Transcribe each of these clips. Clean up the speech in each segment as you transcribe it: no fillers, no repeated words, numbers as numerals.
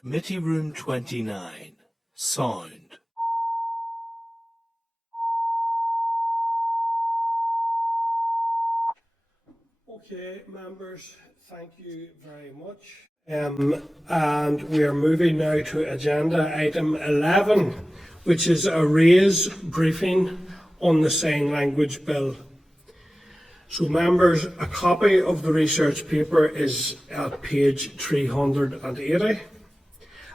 Committee Room 29. Sound. Okay, members, thank you very much. And we are moving now to agenda item 11, which is a raise briefing on the Sign Language Bill. So members, a copy of the research paper is at page 380.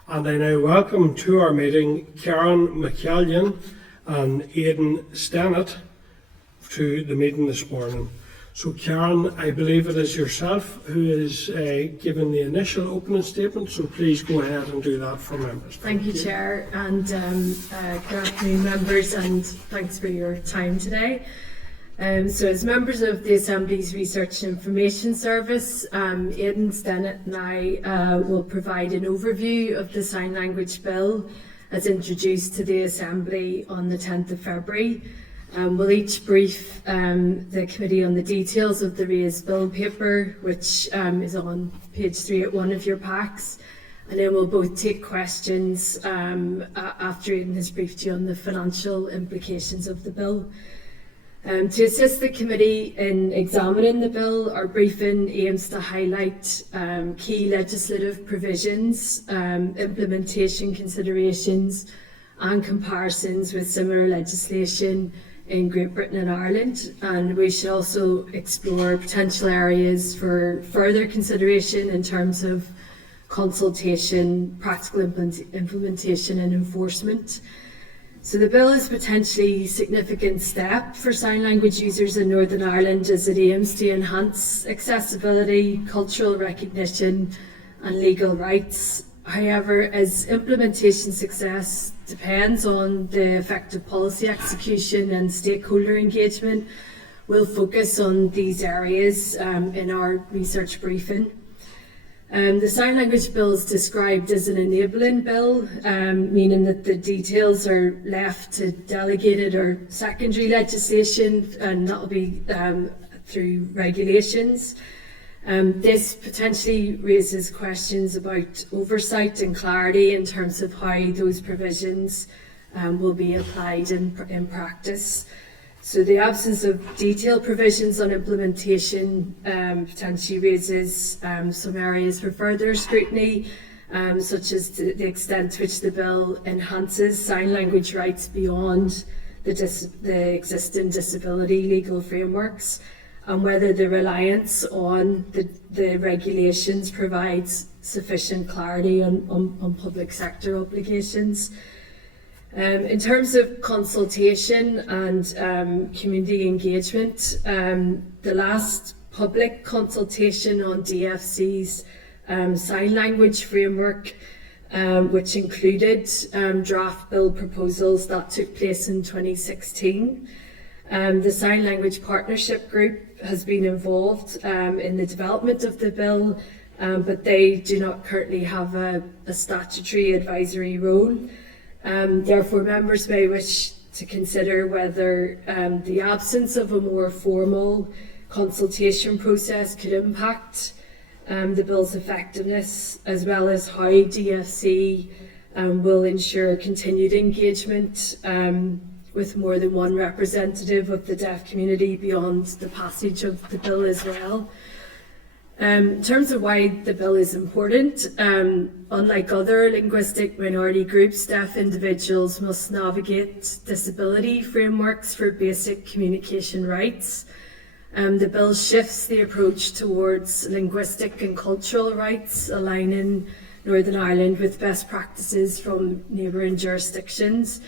And I now welcome to our meeting Karen McCallion and Aidan Stennett to the meeting this morning. So Karen, I believe it is yourself who is giving the initial opening statement, so please go ahead and do that for members. Thank you, Chair, and good afternoon, members, and thanks for your time today. So as members of the Assembly's Research and Information Service, Aidan Stennett and I will provide an overview of the Sign Language Bill as introduced to the Assembly on the 10th of February. We'll each brief the committee on the details of the raised bill paper, which is on page 381 of your packs, and then we'll both take questions after Aidan has briefed you on the financial implications of the bill. To assist the committee in examining the bill, our briefing aims to highlight key legislative provisions, implementation considerations and comparisons with similar legislation in Great Britain and Ireland, and we should also explore potential areas for further consideration in terms of consultation, practical implementation and enforcement. So the bill is potentially a significant step for sign language users in Northern Ireland as it aims to enhance accessibility, cultural recognition and legal rights. However, as implementation success depends on the effective policy execution and stakeholder engagement, we'll focus on these areas in our research briefing. The Sign Language Bill is described as an enabling bill, meaning that the details are left to delegated or secondary legislation, and that will be through regulations. This potentially raises questions about oversight and clarity in terms of how those provisions will be applied in practice. So the absence of detailed provisions on implementation potentially raises some areas for further scrutiny, such as the extent to which the bill enhances sign language rights beyond the existing disability legal frameworks, and whether the reliance on the regulations provides sufficient clarity on public sector obligations. In terms of consultation and community engagement, the last public consultation on DFC's sign language framework, which included draft bill proposals, that took place in 2016. The Sign Language Partnership Group has been involved in the development of the bill, but they do not currently have a statutory advisory role. Therefore, members may wish to consider whether the absence of a more formal consultation process could impact the bill's effectiveness, as well as how DFC will ensure continued engagement with more than one representative of the deaf community beyond the passage of the bill as well. In terms of why the bill is important, unlike other linguistic minority groups, deaf individuals must navigate disability frameworks for basic communication rights. The bill shifts the approach towards linguistic and cultural rights, aligning Northern Ireland with best practices from neighbouring jurisdictions.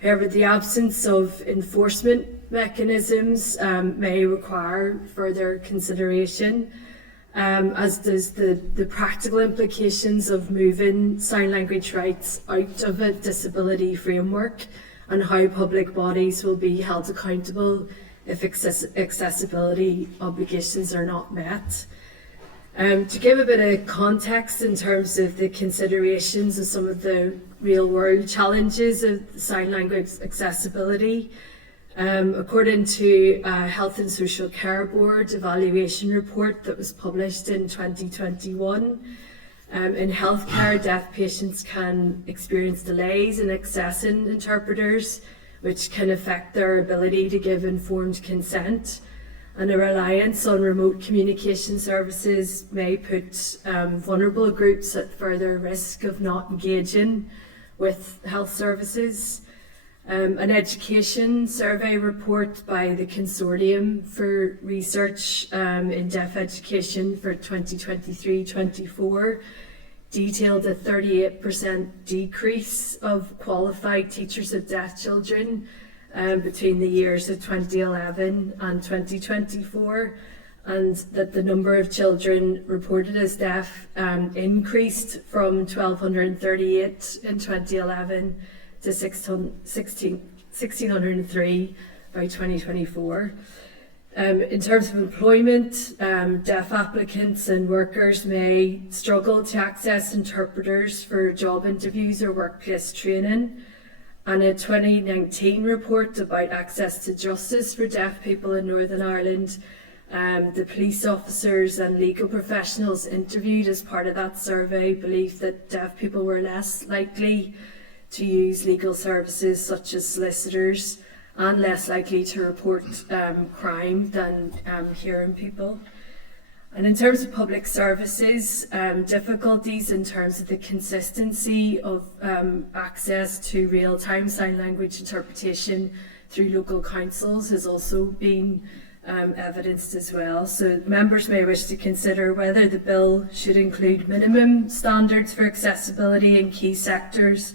However, the absence of enforcement mechanisms may require further consideration, as does the practical implications of moving sign language rights out of a disability framework and how public bodies will be held accountable if accessibility obligations are not met. To give a bit of context in terms of the considerations of some of the real-world challenges of sign language accessibility, according to a Health and Social Care Board evaluation report that was published in 2021, In healthcare, deaf patients can experience delays in accessing interpreters, which can affect their ability to give informed consent. And a reliance on remote communication services may put vulnerable groups at further risk of not engaging with health services. An education survey report by the Consortium for Research in Deaf Education for 2023-24 detailed a 38% decrease of qualified teachers of deaf children between the years of 2011 and 2024, and that the number of children reported as deaf increased from 1,238 in 2011 to 1,603 by 2024. In terms of employment, deaf applicants and workers may struggle to access interpreters for job interviews or workplace training. And a 2019 report about access to justice for deaf people in Northern Ireland, the police officers and legal professionals interviewed as part of that survey believed that deaf people were less likely to use legal services such as solicitors and less likely to report crime than hearing people. And in terms of public services, difficulties in terms of the consistency of access to real-time sign language interpretation through local councils has also been evidenced as well. So members may wish to consider whether the bill should include minimum standards for accessibility in key sectors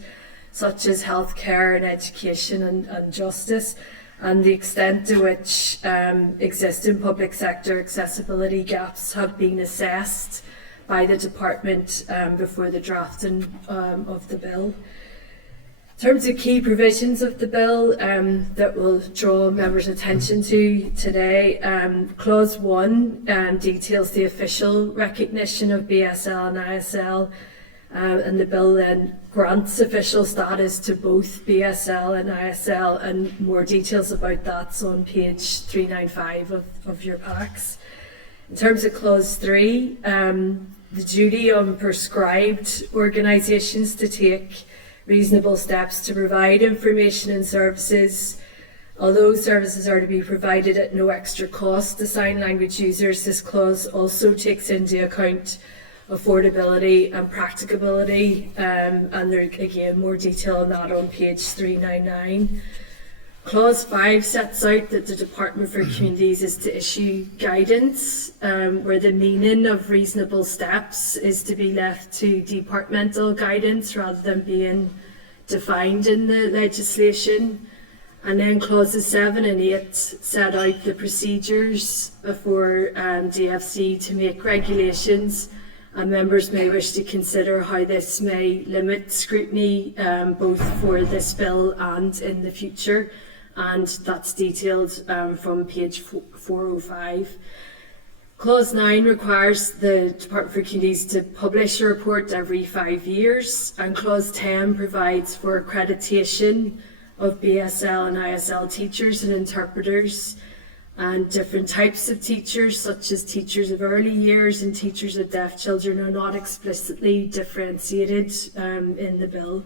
such as healthcare and education and justice, and the extent to which existing public sector accessibility gaps have been assessed by the department before the drafting of the bill. In terms of key provisions of the bill that will draw members' attention to today, Clause 1 details the official recognition of BSL and ISL, and the bill then grants official status to both BSL and ISL, and more details about that's on page 395 of your packs. In terms of Clause 3, the duty on prescribed organisations to take reasonable steps to provide information and services. Although services are to be provided at no extra cost to sign language users, this clause also takes into account affordability and practicability, and there again more detail on that on page 399. Clause 5 sets out that the Department for Communities is to issue guidance where the meaning of reasonable steps is to be left to departmental guidance rather than being defined in the legislation. And then clauses 7 and 8 set out the procedures for DFC to make regulations, and members may wish to consider how this may limit scrutiny both for this bill and in the future, and that's detailed from page 405. Clause 9 requires the Department for Communities to publish a report every 5 years, and Clause 10 provides for accreditation of BSL and ISL teachers and interpreters, and different types of teachers, such as teachers of early years and teachers of deaf children, are not explicitly differentiated in the bill.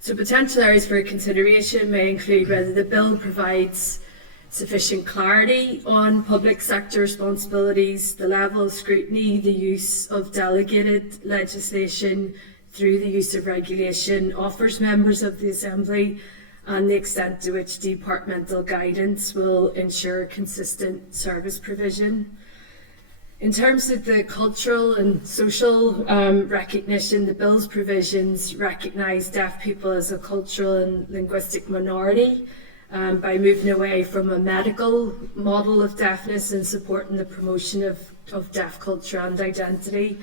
So potential areas for consideration may include whether the bill provides sufficient clarity on public sector responsibilities, the level of scrutiny, the use of delegated legislation through the use of regulation offers members of the Assembly, and the extent to which departmental guidance will ensure consistent service provision. In terms of the cultural and social recognition, the bill's provisions recognise deaf people as a cultural and linguistic minority by moving away from a medical model of deafness and supporting the promotion of deaf culture and identity.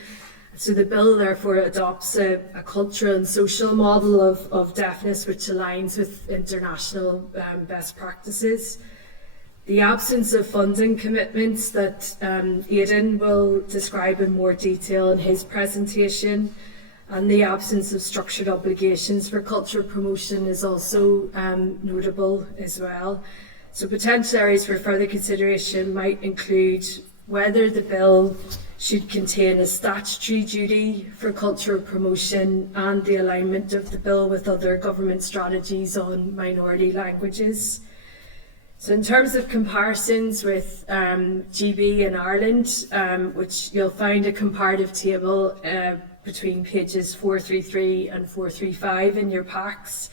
So the bill therefore adopts a cultural and social model of deafness which aligns with international best practices. The absence of funding commitments that Aidan will describe in more detail in his presentation, and the absence of structured obligations for cultural promotion is also notable as well. So potential areas for further consideration might include whether the bill should contain a statutory duty for cultural promotion and the alignment of the bill with other government strategies on minority languages. So in terms of comparisons with GB in Ireland, which you'll find a comparative table between pages 433 and 435 in your packs,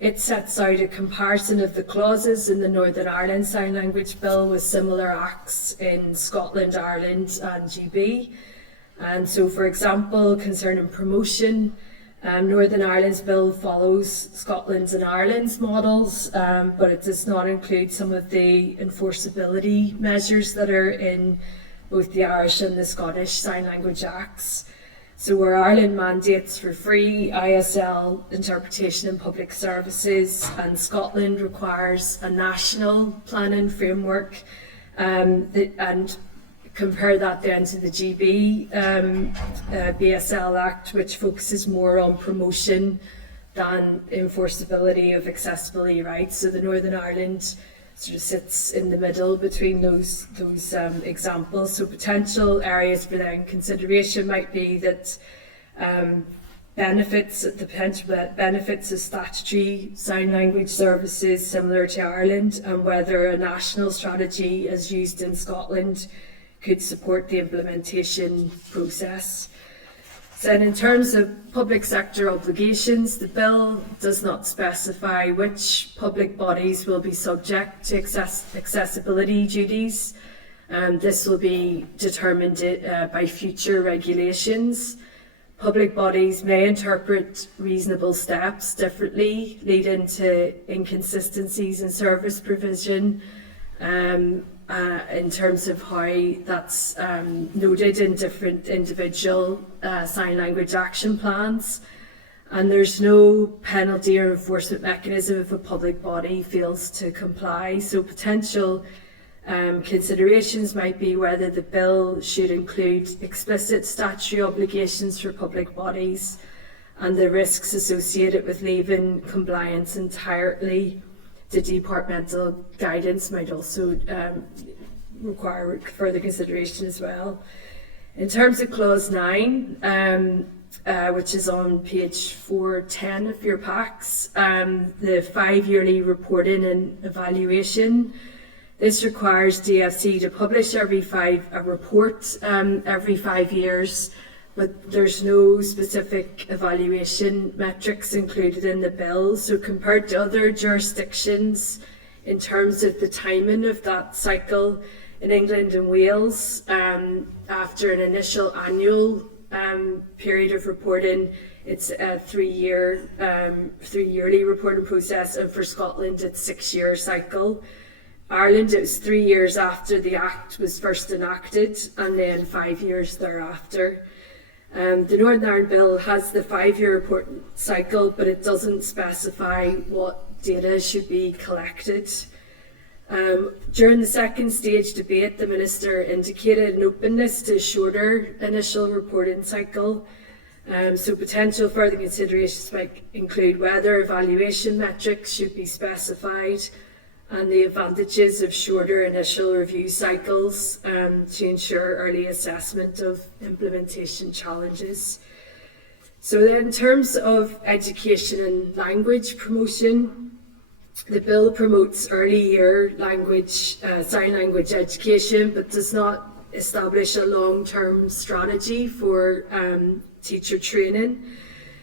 it sets out a comparison of the clauses in the Northern Ireland Sign Language Bill with similar acts in Scotland, Ireland and GB. And so, for example, concerning promotion, Northern Ireland's bill follows Scotland's and Ireland's models, but it does not include some of the enforceability measures that are in both the Irish and the Scottish Sign Language Acts. So where Ireland mandates for free ISL interpretation in public services and Scotland requires a national planning framework, and compare that then to the GB BSL Act, which focuses more on promotion than enforceability of accessibility rights. So the Northern Ireland sort of sits in the middle between those examples. So potential areas for then consideration might be that the potential benefits of statutory sign language services similar to Ireland, and whether a national strategy as used in Scotland could support the implementation process. So in terms of public sector obligations, the bill does not specify which public bodies will be subject to accessibility duties. This will be determined by future regulations. Public bodies may interpret reasonable steps differently, leading to inconsistencies in service provision in terms of how that's noted in different individual sign language action plans. And there's no penalty or enforcement mechanism if a public body fails to comply. So potential considerations might be whether the bill should include explicit statutory obligations for public bodies, and the risks associated with leaving compliance entirely. The departmental guidance might also require further consideration as well. In terms of Clause 9, which is on page 410 of your packs, the 5-yearly reporting and evaluation. This requires DFC to publish a report every 5 years, but there's no specific evaluation metrics included in the bill. So compared to other jurisdictions, in terms of the timing of that cycle, in England and Wales, after an initial annual period of reporting, it's a 3-yearly reporting process, and for Scotland, it's 6-year cycle. Ireland, it was 3 years after the Act was first enacted, and then 5 years thereafter. The Northern Ireland Bill has the 5-year reporting cycle, but it doesn't specify what data should be collected. During the second stage debate, the Minister indicated an openness to a shorter initial reporting cycle. So potential further considerations might include whether evaluation metrics should be specified, and the advantages of shorter initial review cycles to ensure early assessment of implementation challenges. So in terms of education and language promotion, the bill promotes early year sign language education, but does not establish a long-term strategy for teacher training.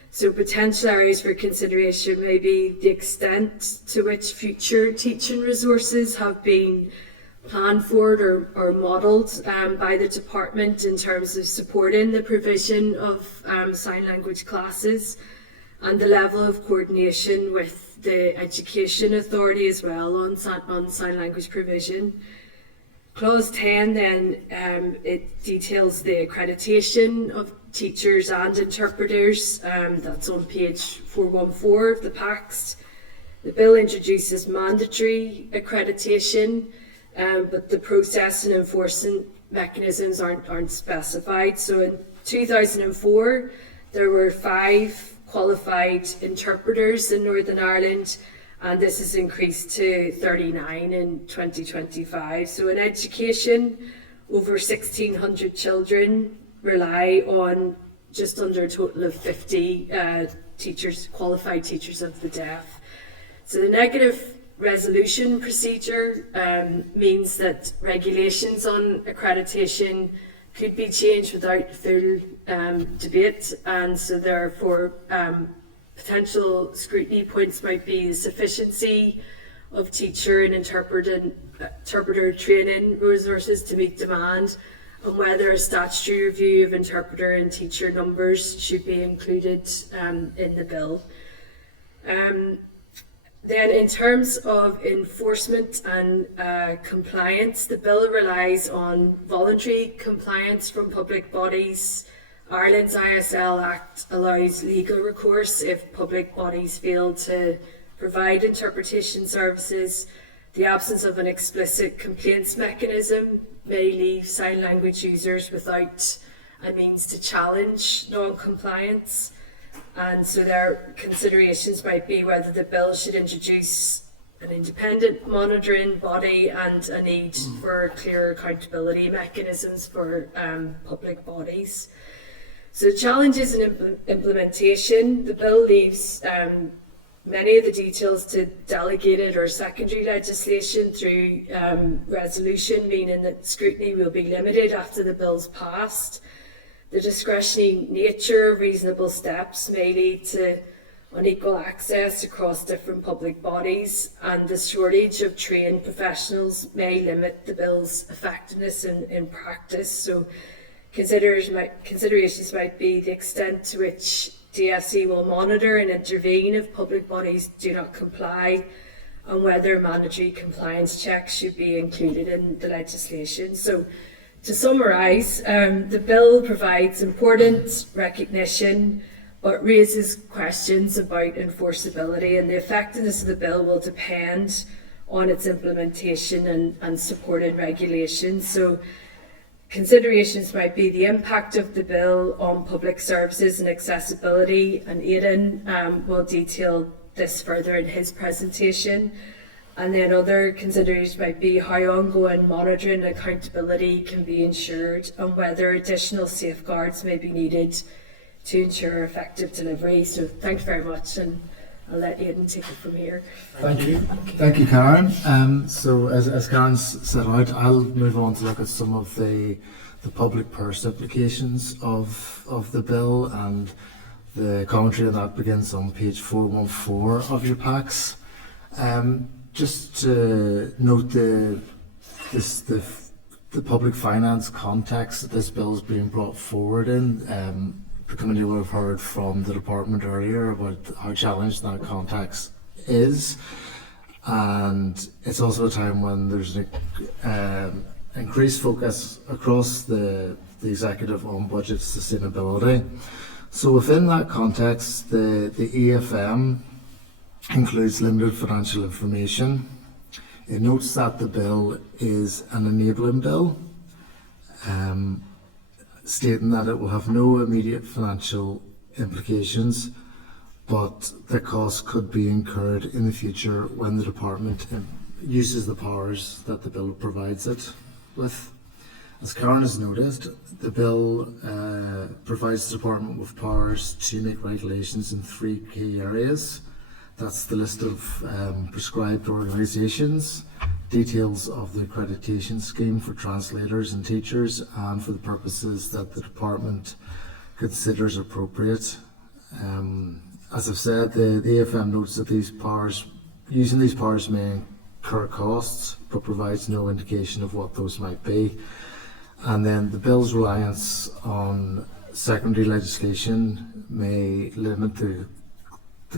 So potential areas for consideration may be the extent to which future teaching resources have been planned for or modelled by the department in terms of supporting the provision of sign language classes, and the level of coordination with the education authority as well on sign language provision. Clause 10 then, it details the accreditation of teachers and interpreters. That's on page 414 of the packs. The bill introduces mandatory accreditation, but the process and enforcement mechanisms aren't specified. So in 2004, there were 5 qualified interpreters in Northern Ireland, and this has increased to 39 in 2025. So in education, over 1,600 children rely on just under a total of 50 teachers, qualified teachers of the deaf. So the negative resolution procedure means that regulations on accreditation could be changed without full debate, and so therefore potential scrutiny points might be the sufficiency of teacher and interpreter training resources to meet demand, and whether a statutory review of interpreter and teacher numbers should be included in the bill. Then in terms of enforcement and compliance, the bill relies on voluntary compliance from public bodies. Ireland's ISL Act allows legal recourse if public bodies fail to provide interpretation services. The absence of an explicit complaints mechanism may leave sign language users without a means to challenge non-compliance. And so their considerations might be whether the bill should introduce an independent monitoring body and a need for clearer accountability mechanisms for public bodies. So challenges in implementation, the bill leaves many of the details to delegated or secondary legislation through resolution, meaning that scrutiny will be limited after the bill's passed. The discretionary nature of reasonable steps may lead to unequal access across different public bodies, and the shortage of trained professionals may limit the bill's effectiveness in practice. So considerations might be the extent to which DFC will monitor and intervene if public bodies do not comply, and whether mandatory compliance checks should be included in the legislation. So to summarise, the bill provides important recognition but raises questions about enforceability, and the effectiveness of the bill will depend on its implementation and supported regulations. So considerations might be the impact of the bill on public services and accessibility, and Aidan will detail this further in his presentation. And then other considerations might be how ongoing monitoring and accountability can be ensured, and whether additional safeguards may be needed to ensure effective delivery. So thanks very much, and I'll let Aidan take it from here. Thank you, Karen. So as Karen set out, I'll move on to look at some of the public purse implications of the bill, and the commentary on that begins on page 414 of your packs. Just to note the public finance context that this bill is being brought forward in. The committee would have heard from the department earlier about how challenged that context is, and it's also a time when there's an increased focus across the executive on budget sustainability. So within that context, the EFM includes limited financial information. It notes that the bill is an enabling bill, stating that it will have no immediate financial implications, but the cost could be incurred in the future when the department uses the powers that the bill provides it with. As Karen has noted, the bill provides the department with powers to make regulations in 3 key areas. That's the list of prescribed organisations, details of the accreditation scheme for translators and teachers, and for the purposes that the department considers appropriate. As I've said, the EFM notes that using these powers may incur costs, but provides no indication of what those might be. And then the bill's reliance on secondary legislation may limit the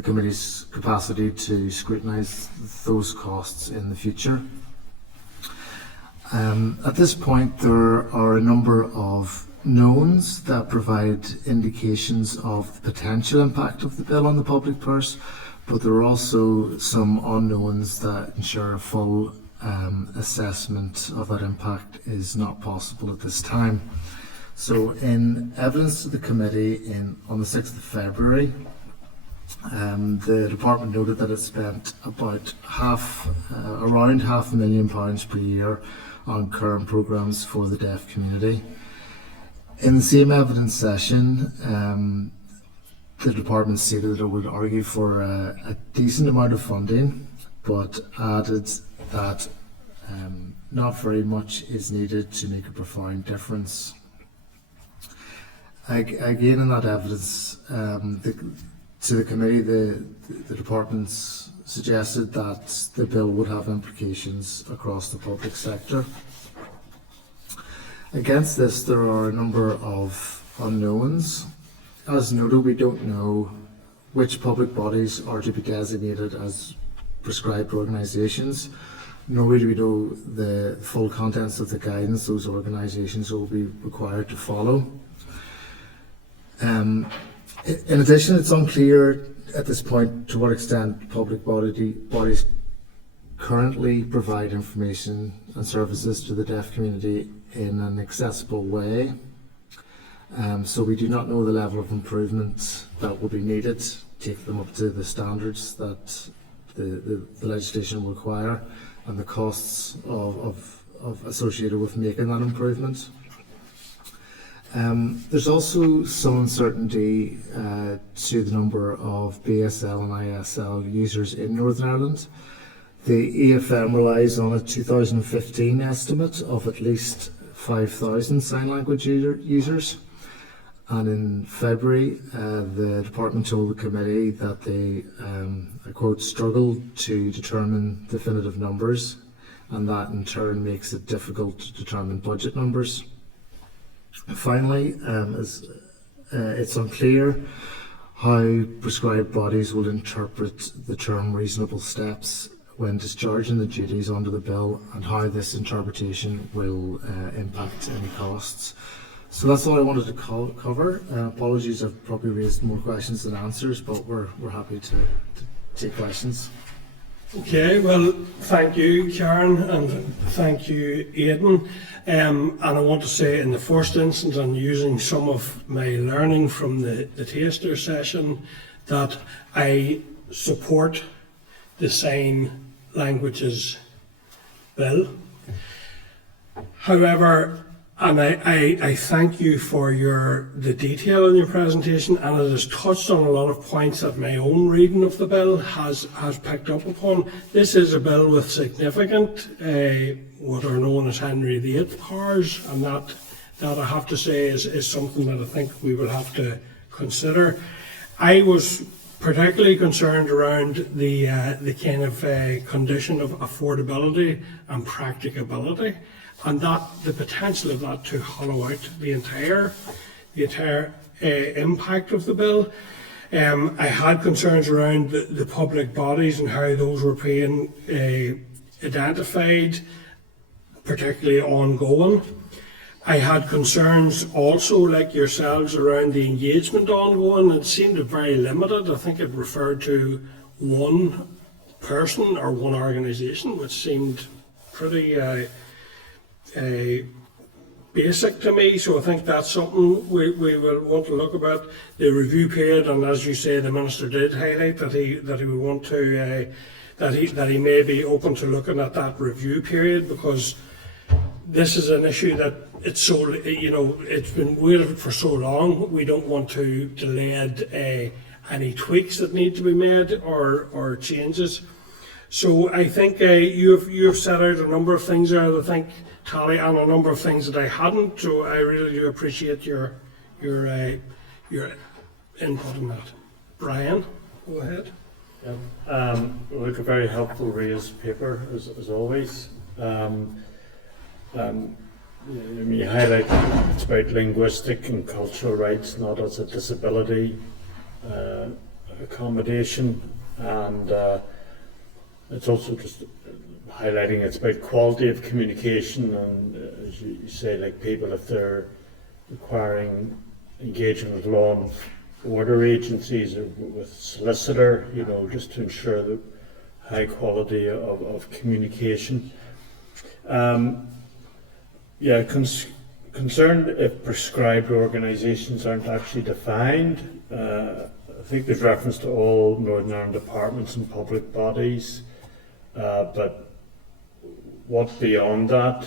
committee's capacity to scrutinise those costs in the future. At this point, there are a number of knowns that provide indications of the potential impact of the bill on the public purse, but there are also some unknowns that ensure a full assessment of that impact is not possible at this time. So in evidence to the committee on the 6th of February, the department noted that it spent about around £500,000 per year on current programmes for the deaf community. In the same evidence session, the department stated that it would argue for a decent amount of funding, but added that not very much is needed to make a profound difference. Again, in that evidence, to the committee, the departments suggested that the bill would have implications across the public sector. Against this, there are a number of unknowns. As noted, we don't know which public bodies are to be designated as prescribed organisations, nor do we know the full contents of the guidance those organisations will be required to follow. In addition, it's unclear at this point to what extent public bodies currently provide information and services to the deaf community in an accessible way. So we do not know the level of improvement that will be needed to take them up to the standards that the legislation will require, and the costs associated with making that improvement. There's also some uncertainty to the number of BSL and ISL users in Northern Ireland. The EFM relies on a 2015 estimate of at least 5,000 sign language users, and in February the department told the committee that they, I quote, struggled to determine definitive numbers, and that in turn makes it difficult to determine budget numbers. Finally, it's unclear how prescribed bodies will interpret the term reasonable steps when discharging the duties under the bill, and how this interpretation will impact any costs. So that's all I wanted to cover. Apologies, I've probably raised more questions than answers, but we're happy to take questions. Okay, well, thank you, Karen, and thank you, Aidan. And I want to say, in the first instance, and using some of my learning from the taster session, that I support the sign languages bill. However, and I thank you for the detail in your presentation, and it has touched on a lot of points that my own reading of the bill has picked up upon. This is a bill with significant, what are known as Henry VIII powers, and that I have to say is something that I think we will have to consider. I was particularly concerned around the kind of condition of affordability and practicability, and that the potential of that to hollow out the entire impact of the bill. I had concerns around the public bodies and how those were being identified, particularly ongoing. I had concerns also, like yourselves, around the engagement ongoing. It seemed very limited. I think it referred to one person or one organisation, which seemed pretty basic to me. So I think that's something we will want to look about. The review period, and as you say, the Minister did highlight that he would want to that he may be open to looking at that review period, because this is an issue that it's so, it's been waited for so long. We don't want to delay any tweaks that need to be made or changes. So I think you've set out a number of things there that I think tally on a number of things that I hadn't. So I really do appreciate your input on that. Brian, go ahead. Yeah. Look, a very helpful raised paper as always. You highlight it's about linguistic and cultural rights, not as a disability accommodation, and it's also just highlighting it's about quality of communication, and as you say, like people, if they're requiring engagement with law and order agencies or with solicitor, just to ensure the high quality of communication. Concerned if prescribed organisations aren't actually defined. I think there's reference to all Northern Ireland departments and public bodies, but what beyond that,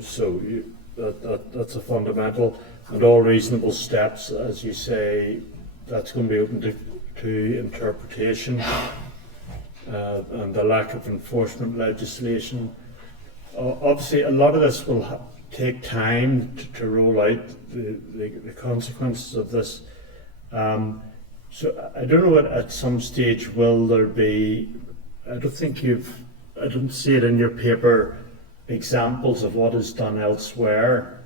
so that's a fundamental, and all reasonable steps, as you say, that's going to be open to interpretation, and the lack of enforcement legislation. Obviously, a lot of this will take time to roll out the consequences of this. So I don't know, at some stage will there be, I don't see it in your paper, examples of what is done elsewhere,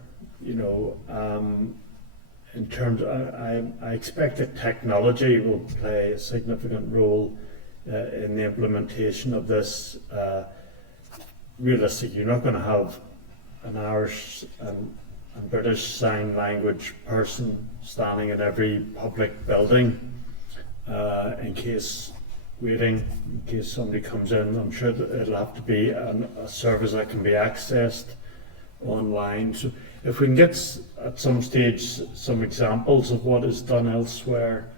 in terms, I expect that technology will play a significant role in the implementation of this. Realistically, you're not going to have an Irish and British Sign Language person standing in every public building in case somebody comes in. I'm sure that it'll have to be a service that can be accessed online. So if we can get at some stage some examples of what is done elsewhere.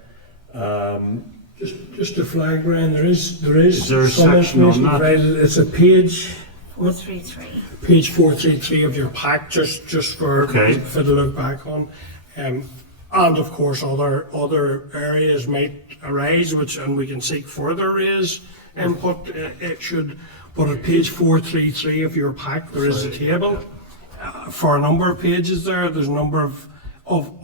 Just to flag, Ryan, there is there a some section on information that? provided. It's a page 433. page 433 of your pack, just for Okay. to look back on. And of course other areas might arise, and we can seek further raise input. But at page 433 of your pack, there is a table for a number of pages there. There's a number of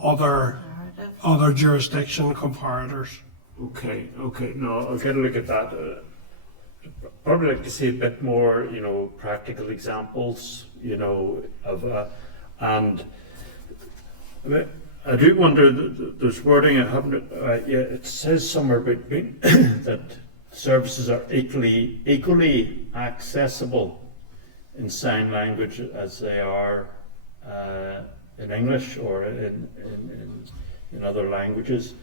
other jurisdiction comparators. Okay. No, I'll get a look at that. Probably like to see a bit more, practical examples, of, and I do wonder. There's wording I haven't. It says somewhere about being that services are equally accessible in sign language as they are in English or in other languages,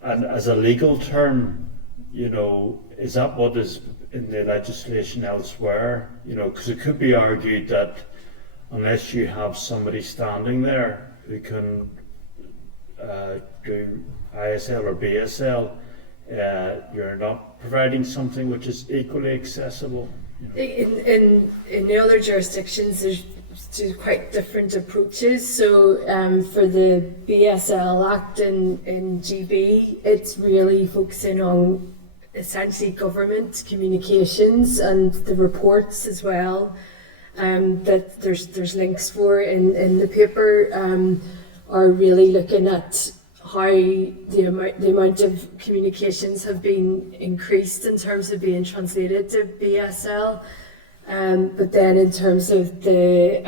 and as a legal term, is that what is in the legislation elsewhere? Because it could be argued that unless you have somebody standing there who can do ISL or BSL, you're not providing something which is equally accessible. In the other jurisdictions, there's quite different approaches. So for the BSL Act in GB, it's really focusing on essentially government communications and the reports as well. That there's links for in the paper are really looking at how the amount of communications have been increased in terms of being translated to BSL. But then in terms of the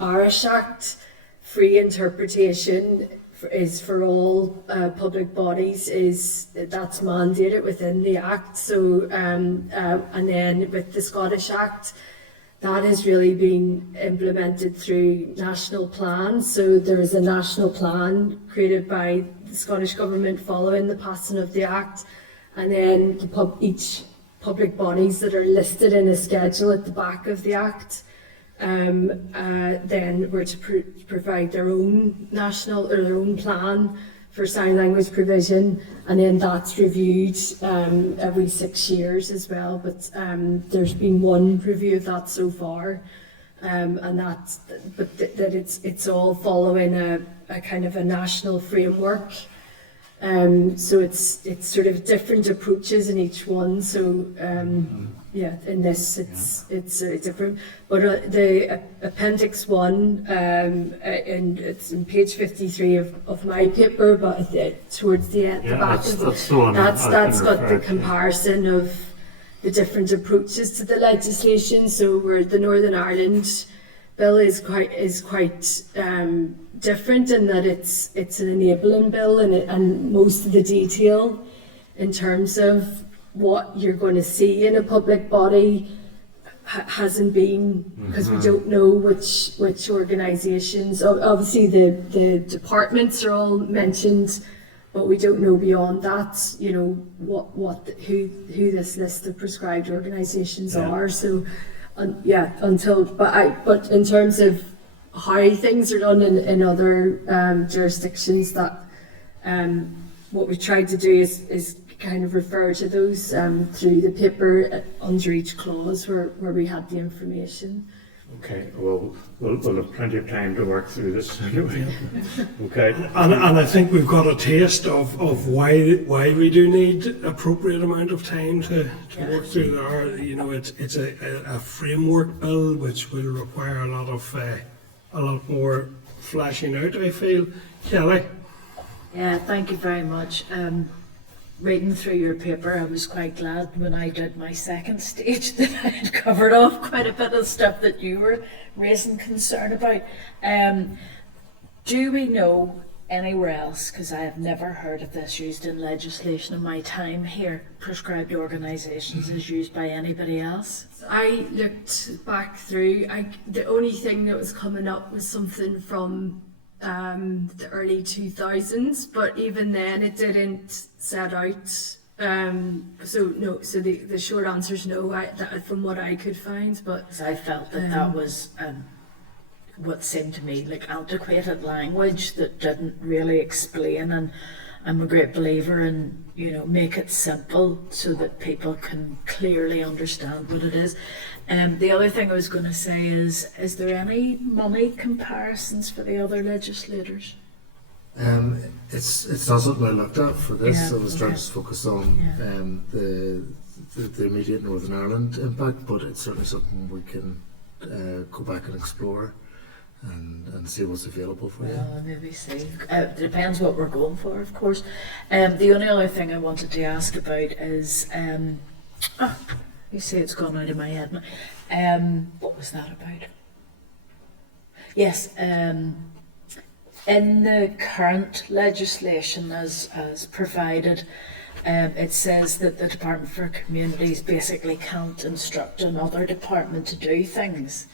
Irish Act, free interpretation is for all public bodies, that's mandated within the Act. So and then with the Scottish Act, that has really been implemented through national plans. So there is a national plan created by the Scottish Government following the passing of the Act, and then each public bodies that are listed in a schedule at the back of the Act then were to provide their own national or their own plan for sign language provision, and then that's reviewed every 6 years as well. But there's been one review of that so far, and that it's all following a kind of a national framework. So it's sort of different approaches in each one. So in this it's different. But the Appendix 1, and it's in page 53 of my paper, but towards the end, the back of that's the one. that's got the comparison of the different approaches to the legislation. So where the Northern Ireland bill is quite different in that it's an enabling bill, and most of the detail in terms of what you're going to see in a public body hasn't been, because we don't know which organisations. Obviously the departments are all mentioned, but we don't know beyond that, who this list of prescribed organisations are. So but in terms of how things are done in other jurisdictions, that what we tried to do is kind of refer to those through the paper under each clause where we had the information. Okay, well, we'll have plenty of time to work through this anyway. Okay. And I think we've got a taste of why we do need appropriate amount of time to work through there. You know, it's a framework bill which will require a lot more fleshing out, I feel. Kelly? Yeah, thank you very much. Reading through your paper, I was quite glad when I did my second stage that I had covered off quite a bit of stuff that you were raising concern about. Do we know anywhere else, because I have never heard of this used in legislation in my time here, prescribed organisations is used by anybody else? I looked back through, the only thing that was coming up was something from the early 2000s, but even then it didn't set out. So the short answer is no, from what I could find. But 'Cause I felt that was what seemed to me like antiquated language that didn't really explain, and I'm a great believer in, make it simple so that people can clearly understand what it is. The other thing I was going to say is there any money comparisons for the other legislators? It's not something I looked at for this. Yeah, I was trying to focus on the immediate Northern Ireland impact, but it's certainly something we can go back and explore and see what's available for you. Well, maybe see. It depends what we're going for, of course. The only other thing I wanted to ask about is, you say it's gone out of my head now. What was that about? Yes, in the current legislation as provided, it says that the Department for Communities basically can't instruct another department to do things.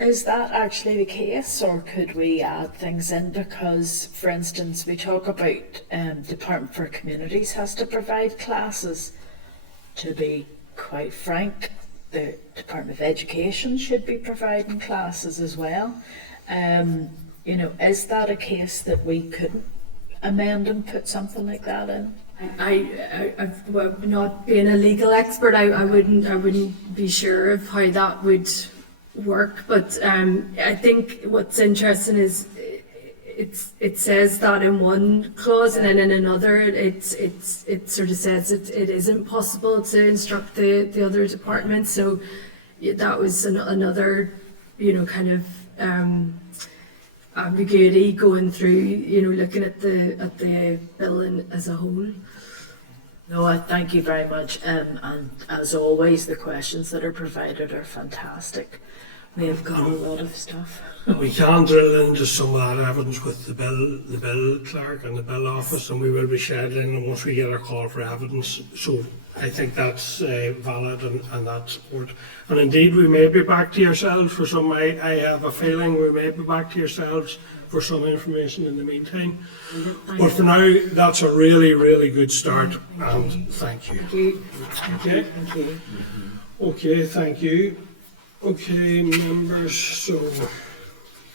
Is that actually the case, or could we add things in? Because, for instance, we talk about Department for Communities has to provide classes. To be quite frank, the Department of Education should be providing classes as well. Is that a case that we could amend and put something like that in? Well, not being a legal expert, I wouldn't be sure of how that would work. But I think what's interesting is it says that in one clause, and then in another it sort of says it isn't possible to instruct the other department. So that was another kind of ambiguity going through, looking at the bill as a whole. No, I thank you very much, and as always, the questions that are provided are fantastic. We have got a lot of stuff. We can drill into some of that evidence with the bill clerk and the bill office, and we will be scheduling once we get our call for evidence. So I think that's valid and that's support. And indeed, we may be back to yourselves for some. I have a feeling we may be back to yourselves for some information in the meantime. But for now, that's a really, really good start, and thank you. Thank you. Okay. Thank you. Okay, thank you. Okay, members, so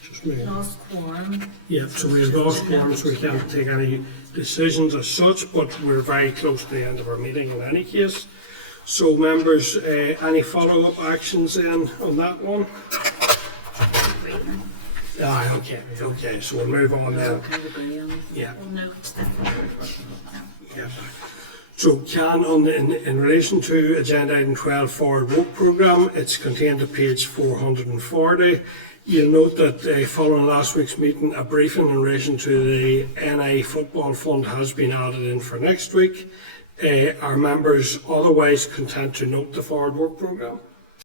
just maybe. Lost quorum. Yeah, so we've lost quorum, so we can't take any decisions as such, but we're very close to the end of our meeting in any case. So members, any follow-up actions then on that one? Okay, so we'll move on then. Yeah. Yeah. So in relation to agenda item 12 forward work programme, it's contained at page 440. You'll note that following last week's meeting, a briefing in relation to the NI Football Fund has been added in for next week. Are members otherwise content to note the forward work programme?